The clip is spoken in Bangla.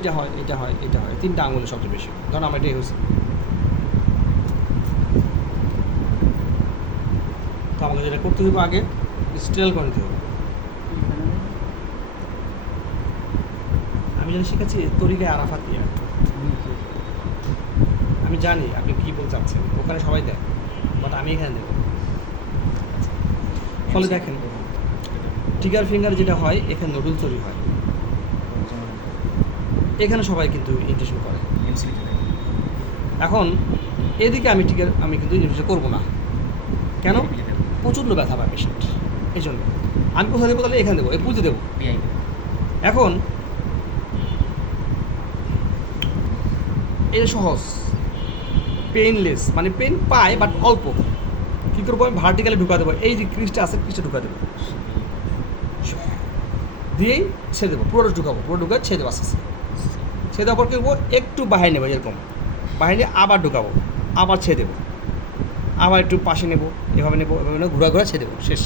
এটা হয়, এটা হয়, এটা হয়, ৩টা আঙুলে সবচেয়ে বেশি। ধরুন আমার এটাই হয়েছে। তো আমাকে যেটা করতে হবে আগে স্ট্রেল করে নিতে হবে। আমি যেটা শিখেছি তরিকে আরাফাত দিয়া। আমি জানি আপনি কী বলতে চাচ্ছেন, ওখানে সবাই দেয়, বাট আমি এখানে দেবো। ফলে দেখেন ট্রিগার ফিঙ্গার যেটা হয় এখানে নুডল তৈরি হয়, এখানে সবাই কিন্তু ইন্টেনশন করে। এখন এদিকে আমি কিন্তু ইন্টেনশন করবো না। কেন? প্রচণ্ড ব্যথা পায় পেশেন্ট, এই জন্য আমি কোথায় দেবো তাহলে এখানে দেবো, এই পুঁতে দেবো। এখন এটা সহজ, পেইনলেস, মানে পেন পায় বাট অল্প। কী করবো? আমি ভার্টিক্যালি ঢুকা দেবো, এই যে ক্রিজটা আছে ক্রিজটা ঢুকা দেবো, দিয়েই ছেড়ে দেবো, পুরোটা ঢুকাবো, পুরো ঢুকে ছেড়ে দেবো আস্তে আস্তে। ছেড়ে দেওয়ার পর কী করবো? একটু বাহির নেবো, এরকম বাহির নিয়ে আবার ঢুকাবো, আবার ছেড়ে দেবো, আবার একটু পাশে নেবো, এভাবে নেবো, ঘোরা ছেড়ে দেবো, শেষ।